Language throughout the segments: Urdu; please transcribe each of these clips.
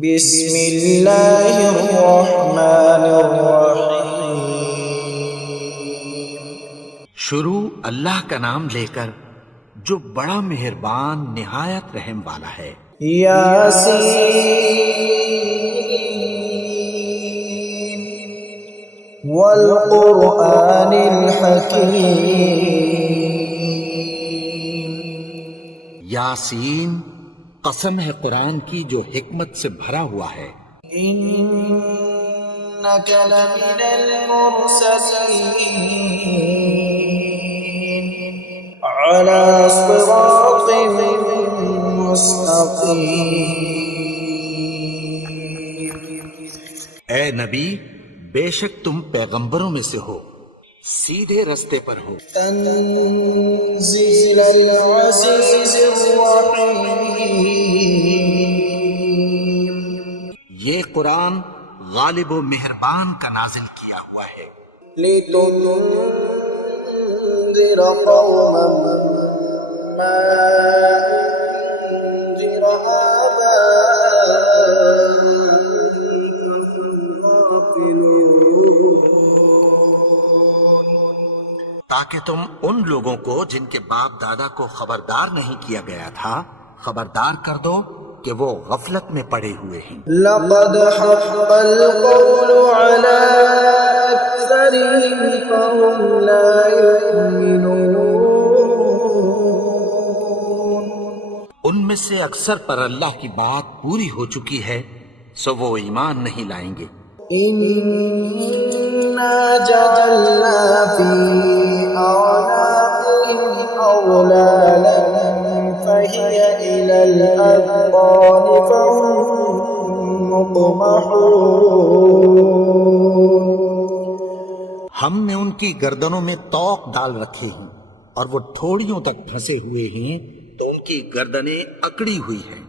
بسم اللہ الرحمن الرحیم۔ شروع اللہ کا نام لے کر جو بڑا مہربان نہایت رحم والا ہے۔ یاسین والقرآن الحکیم۔ یاسین، قسم ہے قرآن کی جو حکمت سے بھرا ہوا ہے۔ انک لمن المرسلین علی صراط مستقیم۔ اے نبی، بے شک تم پیغمبروں میں سے ہو، سیدھے رستے پر ہو۔ تنزیل العزیز الرحیم۔ یہ قرآن غالب و مہربان کا نازل کیا ہوا ہے۔ لتنذر قوما ما انذر آباؤهم غافلون۔ تاکہ تم ان لوگوں کو جن کے باپ دادا کو خبردار نہیں کیا گیا تھا خبردار کر دو کہ وہ غفلت میں پڑے ہوئے ہیں۔ لقد حق القول على أكثرهم فهم لا يؤمنون۔ ان میں سے اکثر پر اللہ کی بات پوری ہو چکی ہے، سو وہ ایمان نہیں لائیں گے۔ إنا جعلنا في أعناقهم أغلالا فهي إلى الأذقان فهم مقمحون۔ ہم نے ان کی گردنوں میں طوق ڈال رکھے ہیں اور وہ ٹھوڑیوں تک پھنسے ہوئے ہیں، تو ان کی گردنیں اکڑی ہوئی ہیں۔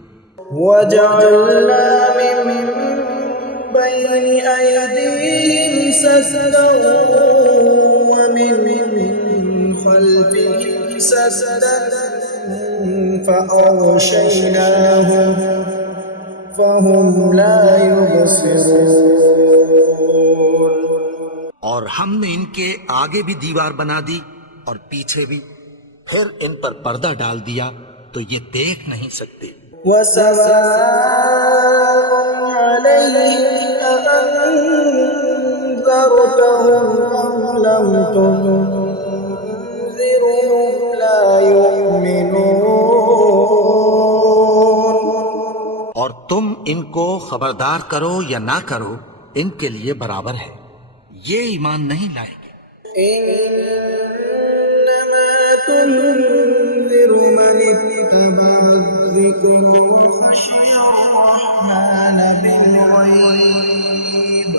وجعلنا من بين أيديهم سدا ومن خلفهم سدا فأغشيناهم فهم لا يبصرون۔ اور ہم نے ان کے آگے بھی دیوار بنا دی اور پیچھے بھی، پھر ان پر پردہ ڈال دیا تو یہ دیکھ نہیں سکتے۔ وسواء عليهم أأنذرتهم أم لم تنذرهم لا يؤمنون۔ اور تم ان کو خبردار کرو یا نہ کرو، ان کے لیے برابر ہے، یہ ایمان نہیں لائیں گے۔ إنما تنذر من اتبع الذكر وخشي الرحمن بالغيب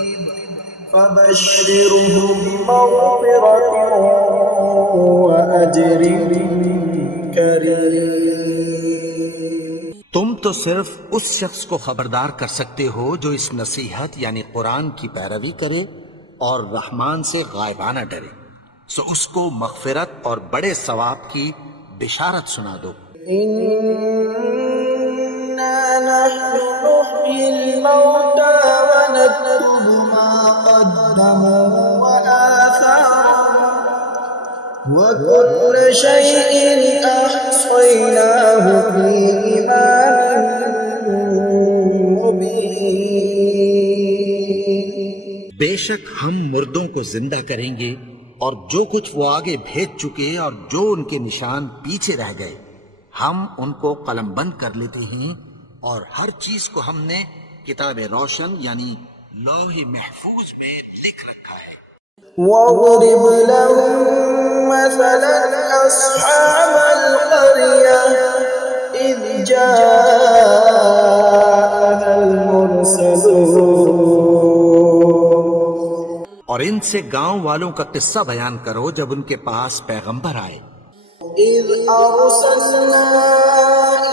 فبشره بمغفرة وأجر كريم۔ تم تو صرف اس شخص کو خبردار کر سکتے ہو جو اس نصیحت یعنی قرآن کی پیروی کرے اور رحمان سے غائبانہ ڈرے، سو اس کو مغفرت اور بڑے ثواب کی بشارت سنا دو۔ إنا نحن نحيي الموتى ونكتب ما قدموا وآثارهم وكل شيء أحصيناه في إمام مبين۔ بے شک ہم مردوں کو زندہ کریں گے اور جو کچھ وہ آگے بھیج چکے اور جو ان کے نشان پیچھے رہ گئے ہم ان کو قلم بند کر لیتے ہیں، اور ہر چیز کو ہم نے کتاب روشن یعنی لوح محفوظ میں لکھ رکھا ہے۔ واضرب لهم مثلا أصحاب القرية إذ جاءها المرسلون۔ اور ان سے گاؤں والوں کا قصہ بیان کرو جب ان کے پاس پیغمبر آئے۔ إذ أرسلنا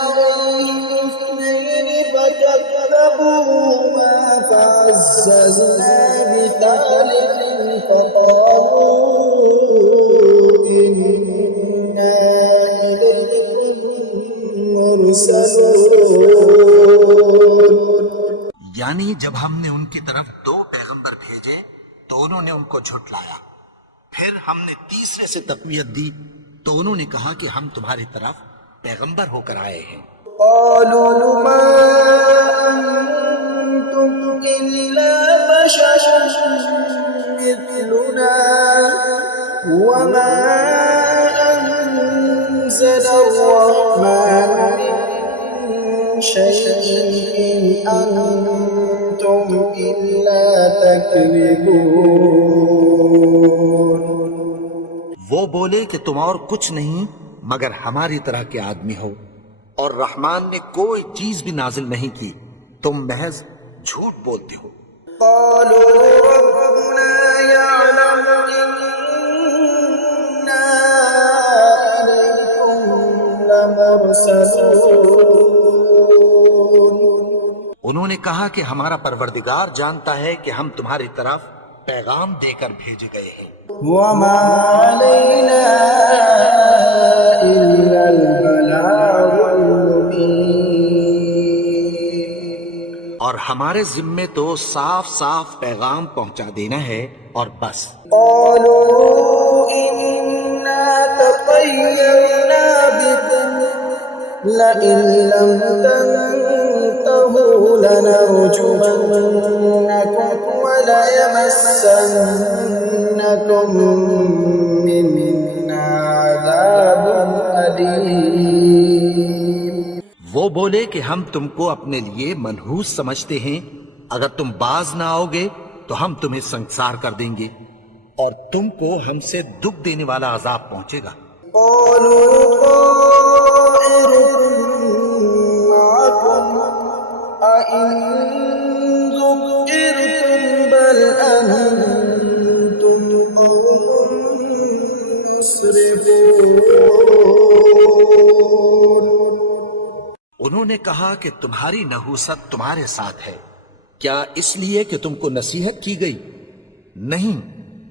إليهم اثنين فكذبوهما فعززنا بثالث فقالوا إنا إليكم مرسلون۔ یعنی جب ہم نے ان کی طرف 2 پیغمبر بھیجے تو انہوں نے ان کو جھٹلایا، پھر ہم نے تیسرے سے تقویت دی تو انہوں نے کہا کہ ہم تمہاری طرف پیغمبر ہو کر آئے ہیں۔ قالوا ما أنتم إلا بشر مثلنا وما أنزل الرحمن من شيء إن أنتم إلا تكذبون۔ وہ بولے کہ تم اور کچھ نہیں مگر ہماری طرح کے آدمی ہو، اور رحمان نے کوئی چیز بھی نازل نہیں کی، تم محض جھوٹ بولتے ہو۔ قالوا ربنا يعلم إنا إليكم لمرسلون۔ انہوں نے کہا کہ ہمارا پروردگار جانتا ہے کہ ہم تمہاری طرف پیغام دے کر بھیجے گئے ہیں، وما علينا إلا البلاغ المبين۔ اور ہمارے ذمے تو صاف صاف پیغام پہنچا دینا ہے اور بس۔ قالوا إنا تطيرنا بكم لئن لم تنتهوا لنرجمنكم وليمسنكم منا عذاب أليم۔ وہ بولے کہ ہم تم کو اپنے لیے منحوس سمجھتے ہیں، اگر تم باز نہ آؤ گے تو ہم تمہیں سنسار کر دیں گے اور تم کو ہم سے دکھ دینے والا عذاب پہنچے گا۔ قالوا طائركم معكم أئن ذكرتم بل أنتم قوم مسرفون۔ انہوں نے کہا کہ تمہاری نحوست تمہارے ساتھ ہے، کیا اس لیے کہ تم کو نصیحت کی گئی؟ نہیں،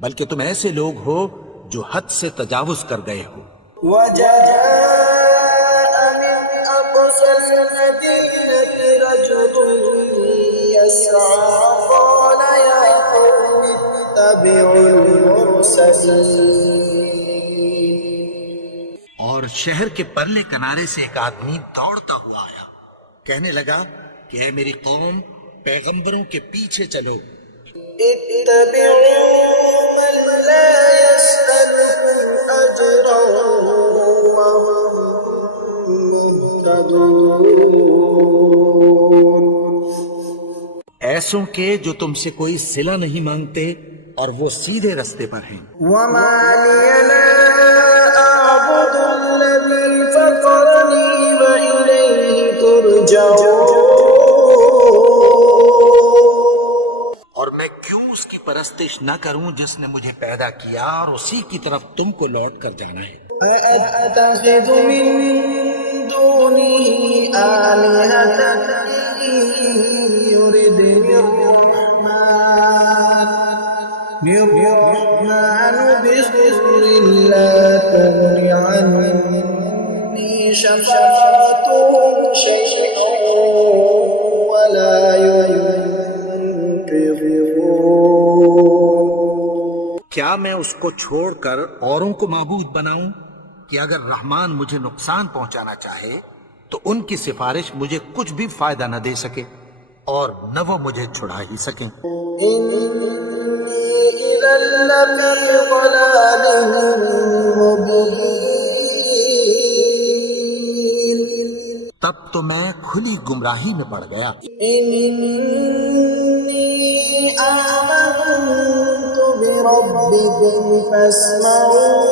بلکہ تم ایسے لوگ ہو جو حد سے تجاوز کر گئے ہو۔ وجاء من أقصى المدينة رجل يسعى قال يا قوم اتبعوا المرسلين۔ اور شہر کے پرلے کنارے سے ایک آدمی دوڑتا ہوا آیا، کہنے لگا کہ اے میری قوم، پیغمبروں کے پیچھے چلو۔ اتبعوا من لا يسألكم أجرا وهم مهتدون۔ ایسوں کے جو تم سے کوئی صلہ نہیں مانگتے اور وہ سیدھے رستے پر ہیں۔ وما لي لا أعبد الذي فطرني وإليه ترجعون۔ اور میں کیوں اس کی پرستش نہ کروں جس نے مجھے پیدا کیا اور اسی کی طرف تم کو لوٹ کر جانا ہے۔ أأتخذ من دونه آلهة إن يردني الرحمن بضر لا تغن عني شفاعتهم شيئا ولا ينقذون۔ کیا میں اس کو چھوڑ کر اوروں کو معبود بناؤں کہ اگر رحمان مجھے نقصان پہنچانا چاہے تو ان کی سفارش مجھے کچھ بھی فائدہ نہ دے سکے اور نہ وہ مجھے چھڑا ہی سکیں۔ إني إذا لفي ضلال مبين۔ تب تو میں کھلی گمراہی میں پڑ گیا۔ إني آمنت بربكم فاسمعون۔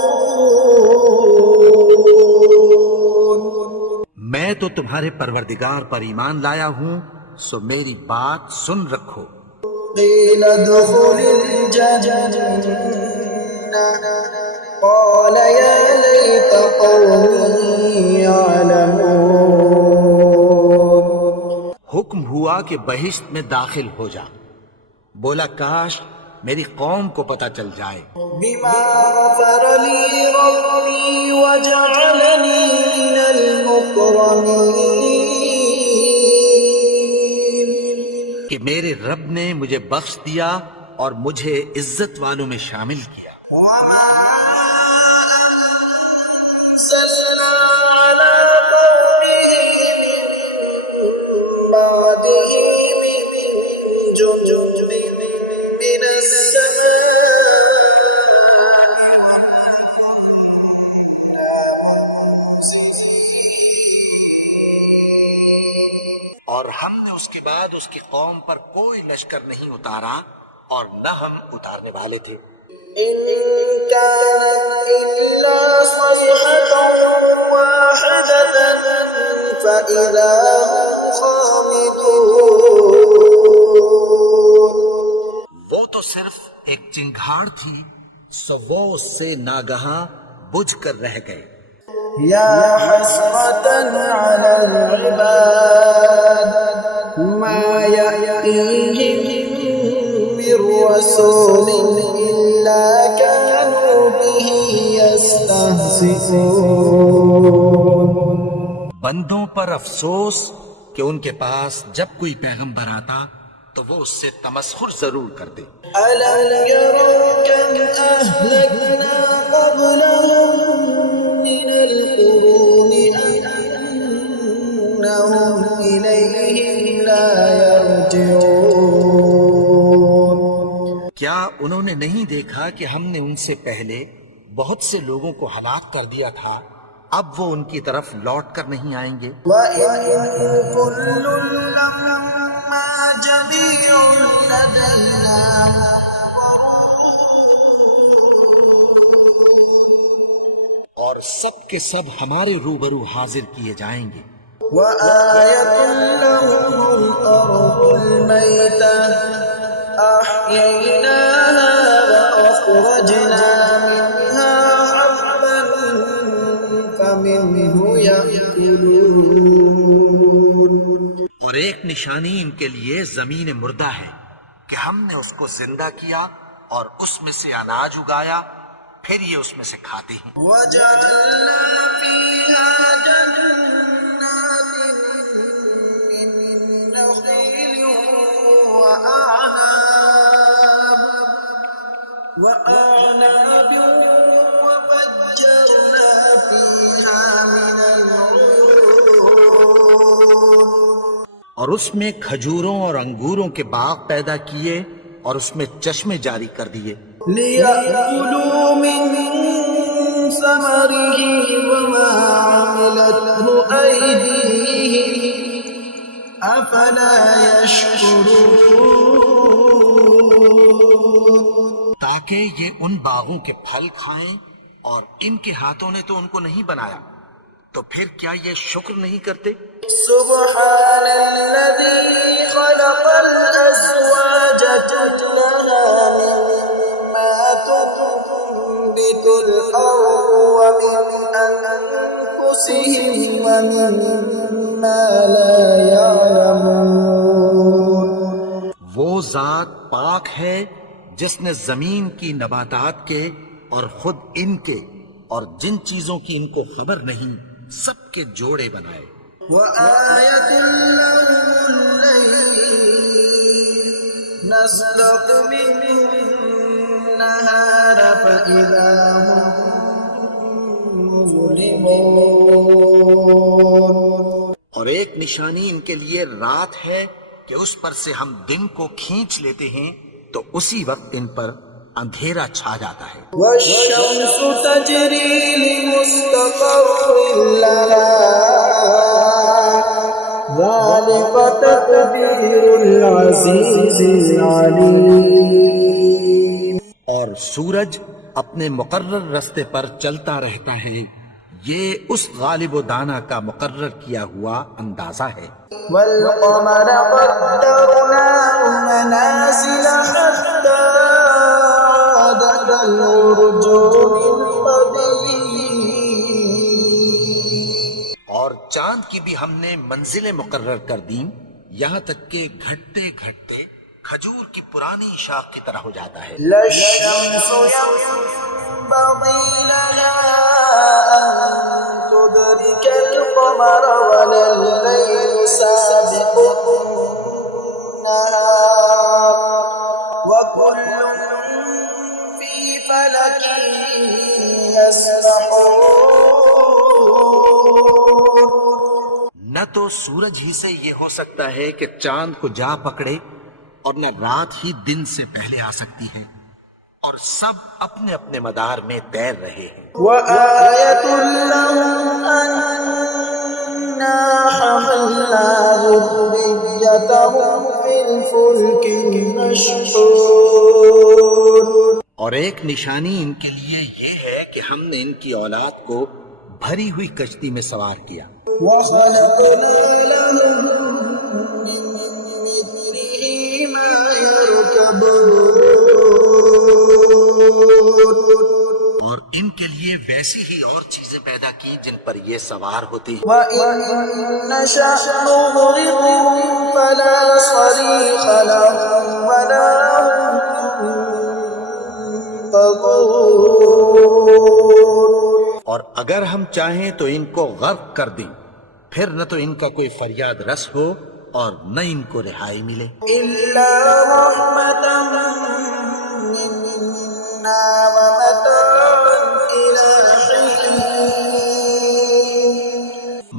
میں تو تمہارے پروردگار پر ایمان لایا ہوں، سو میری بات سن رکھو۔ قيل ادخل الجنة قال يا ليت قومي يعلمون۔ حکم ہوا کہ بہشت میں داخل ہو جا، بولا کاش میری قوم کو پتہ چل جائے۔ بما غفر لي ربي وجعلني من المكرمين۔ کہ میرے رب نے مجھے بخش دیا اور مجھے عزت والوں میں شامل کیا۔ وما أرسلنا على قومه من بعده من جند من السماء اور ہم نے اس کے بعد اس کی قوم پر کوئی لشکر نہیں اتارا اور نہ ہم اتارنے والے تھے۔ إن كانت إلا صيحة واحدة فإذا هم خامدون۔ وہ تو صرف ایک چنگھاڑ تھی، سو وہ اس سے ناگہاں بجھ کر رہ گئے۔ يا حسرة على العباد ما يأتيهم من رسول إلا كانوا به يستهزئون۔ بندوں پر افسوس کہ ان کے پاس جب کوئی پیغمبر آتا تو وہ اس سے تمسخر ضرور کرتے۔ ألم يروا كم أهلكنا قبلهم من القرون أنهم إليهم لا يرجعون۔ کیا انہوں نے نہیں دیکھا کہ ہم نے ان سے پہلے بہت سے لوگوں کو ہلاک کر دیا تھا، اب وہ ان کی طرف لوٹ کر نہیں آئیں گے؟ وَإِن كُلٌّ لَّمَّا جَمِيعٌ لَّدَيْنَا مُحْضَرُونَ۔ اور سب کے سب ہمارے روبرو حاضر کیے جائیں گے۔ وَآيَةٌ لَّهُمُ الْأَرْضُ الْمَيْتَةُ أَحْيَيْنَاهَا وَأَخْرَجْنَا مِنْهَا حَبًّا فَمِنْهُ يَأْكُلُونَ۔ اور ایک نشانی ان کے لیے زمین مردہ ہے کہ ہم نے اس کو زندہ کیا اور اس میں سے اناج اگایا، پھر یہ اس میں سے کھاتے ہیں۔ وَجَعَلْنَا فِيهَا جَنَّاتٍ مِّن نَّخِيلٍ وَأَعْنَابٍ وَفَجَّرْنَا فِيهَا مِنَ الْعُيُونِ۔ اور اس میں کھجوروں اور انگوروں کے باغ پیدا کیے اور اس میں چشمے جاری کر دیے، لِيَأْكُلُوا مِن ثَمَرِهِ وَمَا عَمِلَتْهُ أَيْدِيهِمْ أَفَلَا يَشْكُرُونَ۔ تاکہ یہ ان باغوں کے پھل کھائیں اور ان کے ہاتھوں نے تو ان کو نہیں بنایا، تو پھر کیا یہ شکر نہیں کرتے؟ سبحان الذي خلق الأزواج كلها مما تنبت الأرض ومن أنفسهم ومما لا يعلمون۔ وہ ذات پاک ہے جس نے زمین کی نباتات کے اور خود ان کے اور جن چیزوں کی ان کو خبر نہیں سب کے جوڑے بنائے۔ وآية لهم الليل نسلق منه النهار فإذا هم مظلمون۔ اور ایک نشانی ان کے لیے رات ہے کہ اس پر سے ہم دن کو کھینچ لیتے ہیں تو اسی وقت ان پر اندھیرا چھا جاتا ہے۔ والشمس تجري لمستقر لها ذلك تقدير العزيز العليم۔ اور سورج اپنے مقرر رستے پر چلتا رہتا ہے، یہ اس غالب و دانا کا مقرر کیا ہوا اندازہ ہے۔ والقمر قدرناه منازل حتى عاد كالعرجون القديم۔ اور چاند کی بھی ہم نے منزلیں مقرر کر دیں، یہاں تک کہ گھٹتے گھٹتے کھجور کی پرانی شاخ کی طرح ہو جاتا ہے۔ لا الشمس ينبغي لها أن تدرك القمر ولا الليل سابق النهار وكل في فلك يسبحون. نہ تو سورج ہی سے یہ ہو سکتا ہے کہ چاند کو جا پکڑے اور نہ رات ہی دن سے پہلے آ سکتی ہے، اور سب اپنے اپنے مدار میں تیر رہے ہیں. وآية لهم أنا حملنا ذريتهم في الفلك المشحون. اور ایک نشانی ان کے لیے یہ ہے کہ ہم نے ان کی اولاد کو بھری ہوئی کشتی میں سوار کیا. وخلقنا لهم من مثله ما يركبون. اور ان کے لیے ویسی ہی اور چیزیں پیدا کی جن پر یہ سوار ہوتی ہیں. وَإِن نَّشَأْ نُغْرِقْهُمْ فَلَا صَرِيخَ لَهُمْ وَلَا هُمْ ينقذون. اور اگر ہم چاہیں تو ان کو غرق کر دیں، پھر نہ تو ان کا کوئی فریاد رس ہو اور نہ ان کو رہائی ملے. إِلَّا رَحْمَةً مِّنَّا وَمَتَاعًا إِلَىٰ حِينٍ.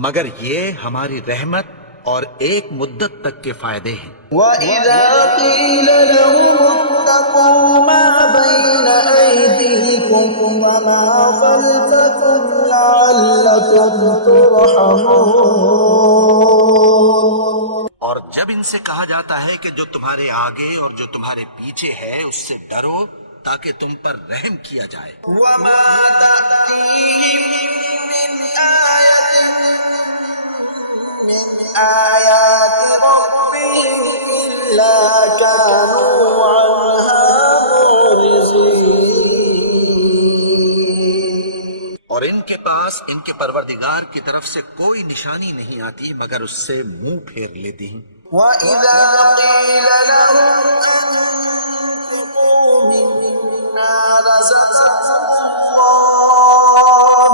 مگر یہ ہماری رحمت اور ایک مدت تک کے فائدے ہیں. وَإِذَا قِيلَ لَهُمُ اتَّقُوا مَا بَيْنَ أَيْدِيكُمْ وَمَا خَلْفَكُمْ لَعَلَّكُمْ تُرْحَمُونَ. اور جب ان سے کہا جاتا ہے کہ جو تمہارے آگے اور جو تمہارے پیچھے ہے اس سے ڈرو تاکہ تم پر رحم کیا جائے. وَمَا تَأْتِيهِم مِّنْ آيَةٍ مِّنْ آيَاتِ رَبِّهِمْ إِلَّا كَانُوا عَنْهَا مُعْرِضِينَ. اور ان کے پاس ان کے پروردگار کی طرف سے کوئی نشانی نہیں آتی مگر اس سے منہ پھیر لیتی ہیں. وَإِذَا قِيلَ لَهُمْ أَنفِقُوا مِمَّا رَزَقَكُمُ اللَّهُ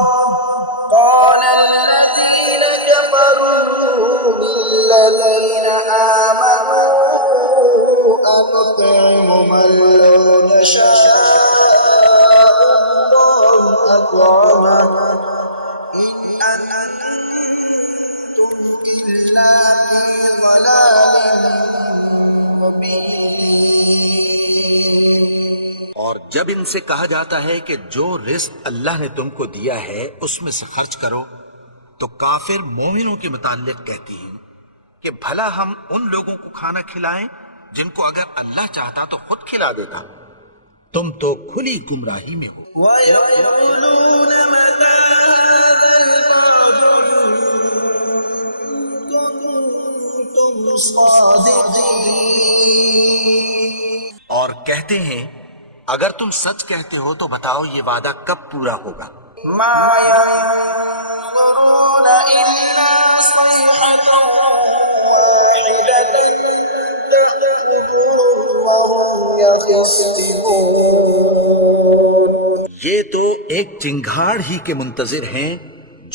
قَالَ الَّذِينَ كَفَرُوا لِلَّذِينَ آمَنُوا أَنُطْعِمُ مَن لَّوْ يَشَاءُ اللَّهُ أَطْعَمَهُ إِنْ أَنتُمْ إِلَّا فِي ضَلَالٍ مُّبِينٍ. اور جب ان سے کہا جاتا ہے کہ جو رزق اللہ نے تم کو دیا ہے اس میں سے خرچ کرو تو کافر مومنوں کے متعلق کہتی ہیں کہ بھلا ہم ان لوگوں کو کھانا کھلائیں جن کو اگر اللہ چاہتا تو خود کھلا دیتا. تم تو کھلی گمراہی میں ہو. وَيَقُولُونَ مَتَىٰ هَٰذَا الْوَعْدُ إِن كُنتُمْ صَادِقِينَ. اور کہتے ہیں اگر تم سچ کہتے ہو تو بتاؤ یہ وعدہ کب پورا ہوگا. مَا يَنظُرُونَ إِلَّا صَيْحَةً وَاحِدَةً تَأْخُذُهُمْ وَهُمْ يَخِصِّمُونَ. یہ تو ایک چنگھاڑ ہی کے منتظر ہیں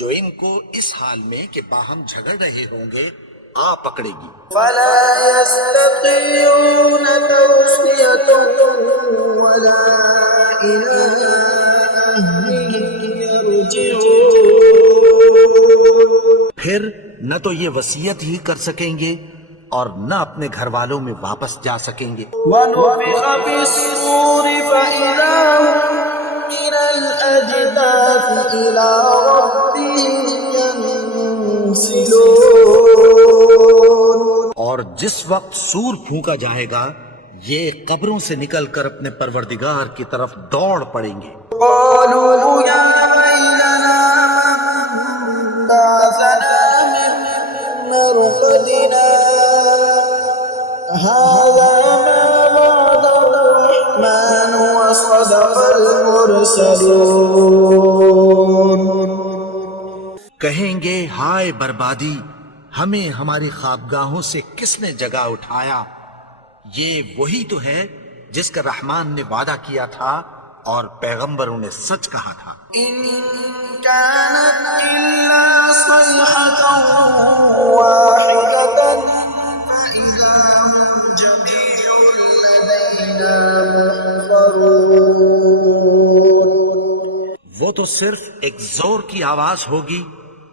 جو ان کو اس حال میں کہ باہم جھگڑ رہے ہوں گے آ پکڑے گی. فَلَا يَسْتَطِيعُونَ تَوْصِيَةً وَلَا إِلَىٰ أَهْلِهِمْ يَرْجِعُونَ. پھر نہ تو یہ وصیت ہی کر سکیں گے اور نہ اپنے گھر والوں میں واپس جا سکیں گے. وَنُفِخَ فِي الصُّورِ فَإِذَا هُم مِّنَ الْأَجْدَاثِ إِلَىٰ رَبِّهِمْ يَنسِلُونَ. اور جس وقت سور پھونکا جائے گا یہ قبروں سے نکل کر اپنے پروردگار کی طرف دوڑ پڑیں گے. قَالُوا يَا وَيْلَنَا مَن بَعَثَنَا مِن مَّرْقَدِنَا هَٰذَا مَا وَعَدَ الرَّحْمَٰنُ وَصَدَقَ الْمُرْسَلُونَ. کہیں گے ہائے بربادی، ہمیں ہماری خوابگاہوں سے کس نے جگا اٹھایا. یہ وہی تو ہے جس کا رحمان نے وعدہ کیا تھا اور پیغمبروں نے سچ کہا تھا. إِن كَانَتْ إِلَّا صَيْحَةً وَاحِدَةً فَإِذَا هُمْ وہ تو صرف ایک زور کی آواز ہوگی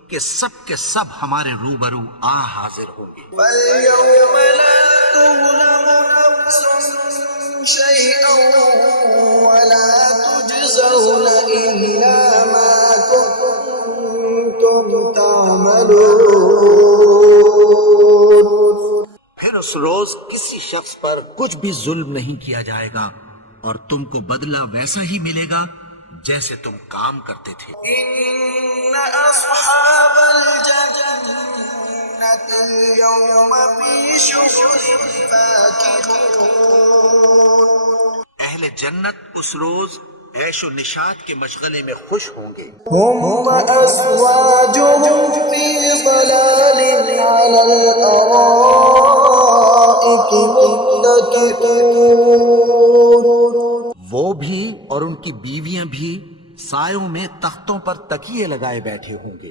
کہ سب کے سب ہمارے روبرو حاضر ہوں گے. فَالْيَوْمَ لَا تُظْلَمُ نَفْسٌ شَيْئًا وَلَا تُجْزَوْنَ إِلَّا مَا كُنتُمْ تَعْمَلُونَ. پھر اس روز کسی شخص پر کچھ بھی ظلم نہیں کیا جائے گا اور تم کو بدلہ ویسا ہی ملے گا جیسے تم کام کرتے تھے. إِنَّ أَصْحَابَ الْجَنَّةِ الْيَوْمَ فِي شُغُلٍ فَاكِهُونَ. اہل جنت اس روز عیش و نشاط کے مشغلے میں خوش ہوں گے. هُمْ وَأَزْوَاجُهُمْ فِي ظِلَالٍ عَلَى الْأَرَائِكِ مُتَّكِئُونَ. وہ بھی اور ان کی بیویاں بھی سایوں میں تختوں پر تکیے لگائے بیٹھے ہوں گے.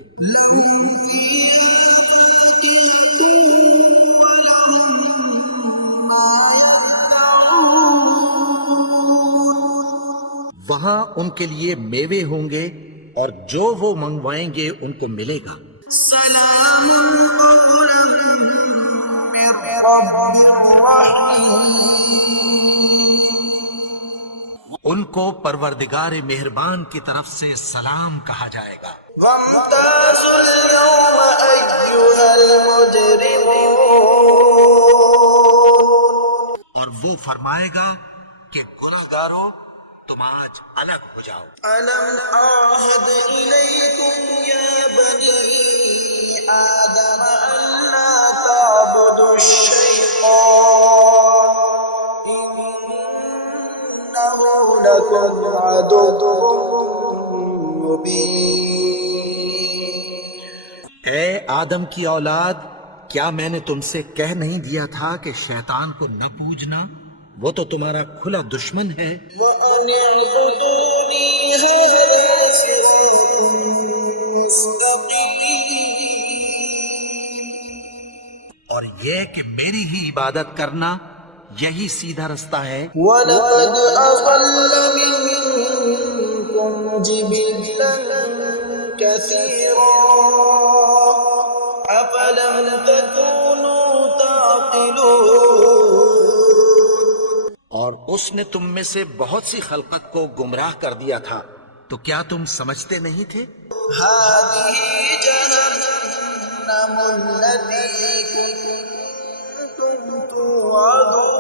وہاں ان کے لیے میوے ہوں گے اور جو وہ منگوائیں گے ان کو ملے گا. سلام قولا من رب رحیم. ان کو پروردگار مہربان کی طرف سے سلام کہا جائے گا. وامتازوا اليوم أيها المجرمون. اور وہ فرمائے گا کہ گنہگارو تم آج الگ ہو جاؤ. ألم أعهد إليكم يا بني آدم ألا تعبدوا الشيطان إنه لكم عدو مبين. اے آدم کی اولاد، کیا میں نے تم سے کہہ نہیں دیا تھا کہ شیطان کو نہ پوجنا؟ وہ تو تمہارا کھلا دشمن ہے. وأن اعبدوني هذا صراط مستقيم. اور یہ کہ میری ہی عبادت کرنا یہی سیدھا رستہ ہے. وَلَقَدْ أَضَلَّ مِنكُمْ جِبِلًّا كَثِيرًا أَفَلَمْ تَكُونُوا تَعْقِلُونَ. اور اس نے تم میں سے بہت سی خلقت کو گمراہ کر دیا تھا، تو کیا تم سمجھتے نہیں تھے؟ هَذِهِ جَهَنَّمُ الَّتِي كُنتُمْ تُوعَدُونَ.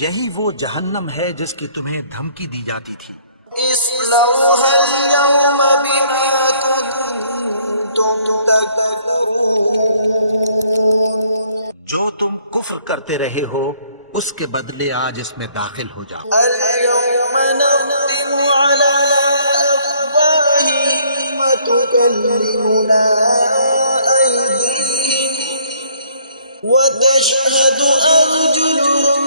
یہی وہ جہنم ہے جس کی تمہیں دھمکی دی جاتی تھی. اصلوها اليوم بما كنتم تكفرون. جو تم کفر کرتے رہے ہو اس کے بدلے آج اس میں داخل ہو جاؤ. اليوم نختم على أفواههم وتكلمنا أيديهم وتشهد أرجلهم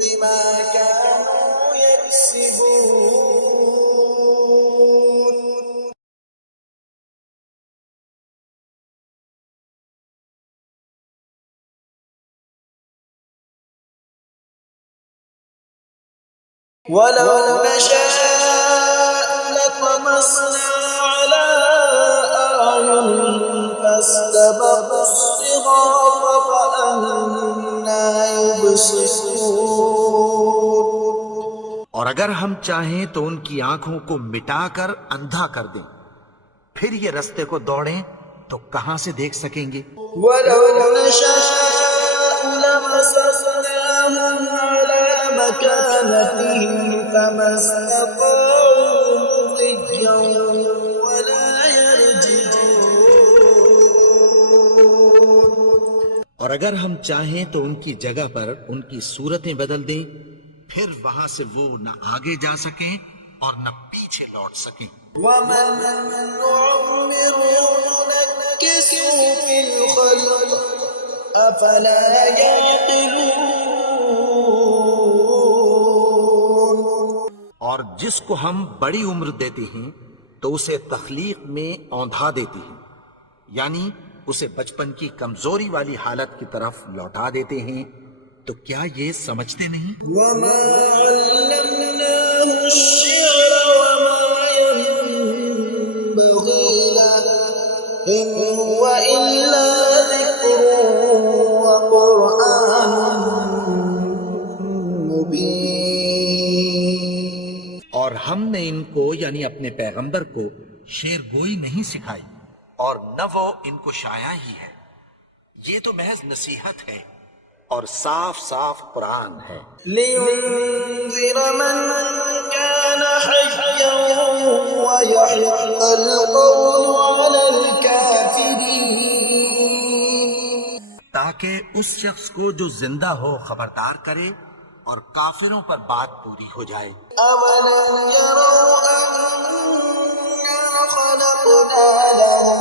بما كانوا يكسبون. ولو نشاء لطمسنا على أعينهم فاستبقوا الصراط فأنى يبصرون. اور اگر ہم چاہیں تو ان کی آنکھوں کو مٹا کر اندھا کر دیں، پھر یہ رستے کو دوڑیں تو کہاں سے دیکھ سکیں گے. ولو نشاء لمسخناهم على مكانتهم فما استطاعوا مضيا ولا يرجعون. اور اگر ہم چاہیں تو ان کی جگہ پر ان کی صورتیں بدل دیں، پھر وہاں سے وہ نہ آگے جا سکیں اور نہ پیچھے لوٹ سکیں. ومن نعمره ننكسه في الخلق أفلا يعقلون. اور جس کو ہم بڑی عمر دیتے ہیں تو اسے تخلیق میں اوندھا دیتے ہیں، یعنی اسے بچپن کی کمزوری والی حالت کی طرف لوٹا دیتے ہیں. تو کیا یہ سمجھتے نہیں؟ وما علمناه الشعر وما ينبغي له إن هو إلا ذكر وقرآن مبين. اور ہم نے ان کو یعنی اپنے پیغمبر کو شعر گوئی نہیں سکھائی اور نہ وہ ان کو شایا ہی ہے. یہ تو محض نصیحت ہے اور صاف صاف قرآن ہے. لينذر من كان حيا ويحق القول على الكافرين. تاکہ اس شخص کو جو زندہ ہو خبردار کرے اور کافروں پر بات پوری ہو جائے. أولم يروا أنا خلقنا لهم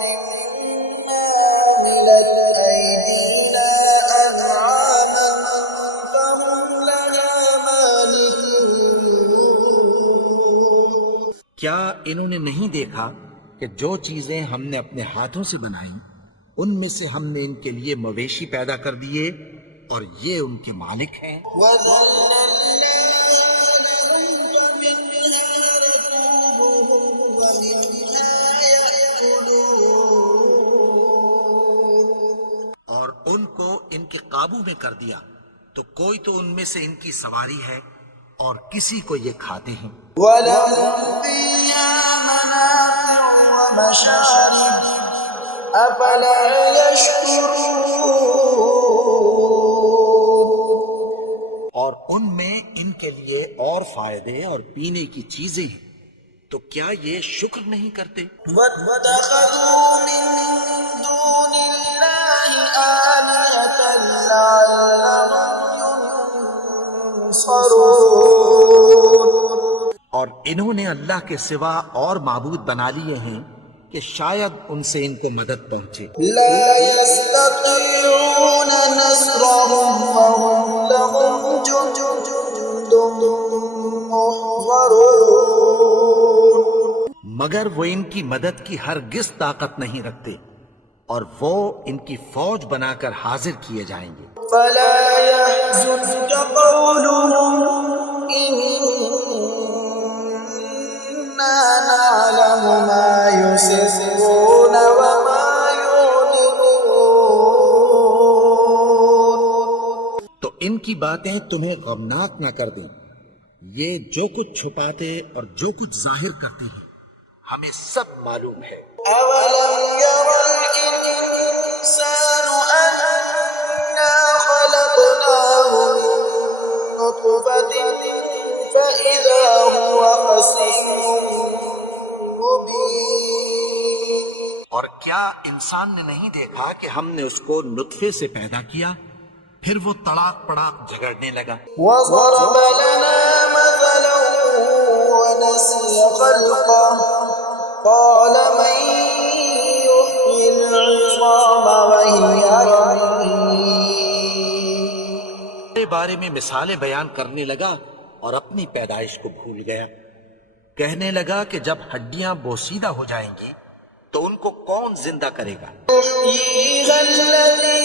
مما عملت أيدينا أنعاما فهم لها مالكون. کیا انہوں نے نہیں دیکھا کہ جو چیزیں ہم نے اپنے ہاتھوں سے بنائیں ان میں سے ہم نے ان کے لیے مویشی پیدا کر دیے اور یہ ان کے مالک ہیں. وَذَلَّلْنَاهَا لَهُمْ فَمِنْهَا رَكُوبُهُمْ وَمِنْهَا يَأْكُلُونَ. اور ان کو ان کے قابو میں کر دیا تو کوئی تو ان میں سے ان کی سواری ہے اور کسی کو یہ کھاتے ہیں. وَلَهُمْ فِيهَا مَنَافِعُ وَمَشَارِبُ أَفَلَا يَشْكُرُونَ. اور ان میں ان کے لیے اور فائدے اور پینے کی چیزیں ہیں تو کیا یہ شکر نہیں کرتے؟ وَاتَّخَذُوا مِن دُونِ اللَّهِ آلِهَةً لَعَلَّهُمْ يُنصَرُونَ. اور انہوں نے اللہ کے سوا اور معبود بنا لیے ہیں کہ شاید ان سے ان کو مدد پہنچے. لا يستطيعون نصرهم وهم لهم جند محضرون. مگر وہ ان کی مدد کی ہرگز طاقت نہیں رکھتے اور وہ ان کی فوج بنا کر حاضر کیے جائیں گے. فلا يحزنك قولهم إنا نعلم ما يسرون وما يعلنون. تو ان کی باتیں تمہیں غمناک نہ کر دیں. یہ جو کچھ چھپاتے اور جو کچھ ظاہر کرتے ہیں ہمیں سب معلوم ہے. أولم ير الإنسان أنا خلقناه من نطفة فإذا هو خصيم مبين. اور کیا انسان نے نہیں دیکھا کہ ہم نے اس کو نطفے سے پیدا کیا پھر وہ تڑاک پڑاک جھگڑنے لگا. وضرب لنا مثلا ونسي خلقه قال من يحيي العظام وهي رميم. کے بارے میں مثالیں بیان کرنے لگا اور اپنی پیدائش کو بھول گیا. کہنے لگا کہ جب ہڈیاں بوسیدہ ہو جائیں گی تو ان کو کون زندہ کرے گا؟ يحييها الذي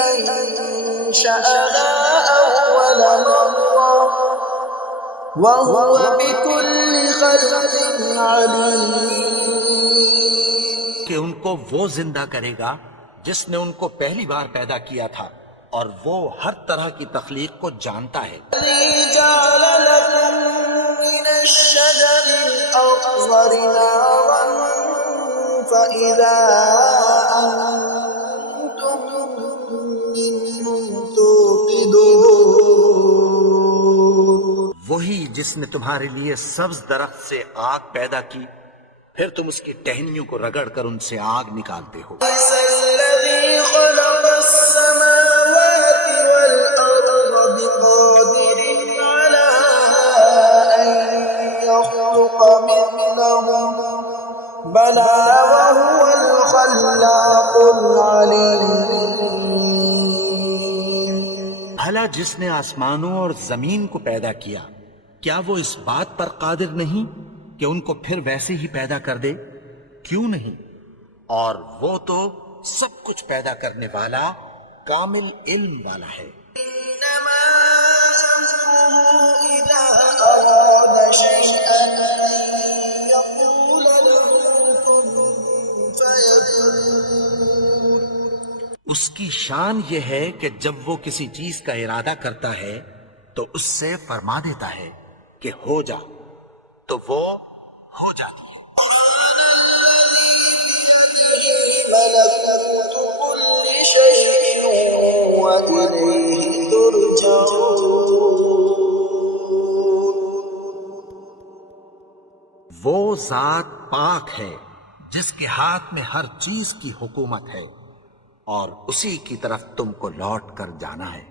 أنشأها أول مرة وهو بكل خلق عليم. کہ ان کو وہ زندہ کرے گا جس نے ان کو پہلی بار پیدا کیا تھا اور وہ ہر طرح کی تخلیق کو جانتا ہے. الذي جعل لكم من الشجر الأخضر نارا فإذا أنتم منه توقدون. وہی جس نے تمہارے لیے سبز درخت سے آگ پیدا کی پھر تم اس کی ٹہنیوں کو رگڑ کر ان سے آگ نکالتے ہو. ليس الذي خلق السماوات والأرض بقادر على أن يخلق مثلهم بلى وهو الخلاق العليم. بھلا جس نے آسمانوں اور زمین کو پیدا کیا کیا وہ اس بات پر قادر نہیں کہ ان کو پھر ویسے ہی پیدا کر دے؟ کیوں نہیں؟ اور وہ تو سب کچھ پیدا کرنے والا کامل علم والا ہے۔ إنما أمره إذا أراد شيئا أن يقول له كن فيكون۔ اس کی شان یہ ہے کہ جب وہ کسی چیز کا ارادہ کرتا ہے تو اس سے فرما دیتا ہے کہ ہو جا، تو وہ ہو جاتی ہے۔ ملكوت كل شيء وإليه ترجعون۔ وہ ذات پاک ہے جس کے ہاتھ میں ہر چیز کی حکومت ہے اور اسی کی طرف تم کو لوٹ کر جانا ہے۔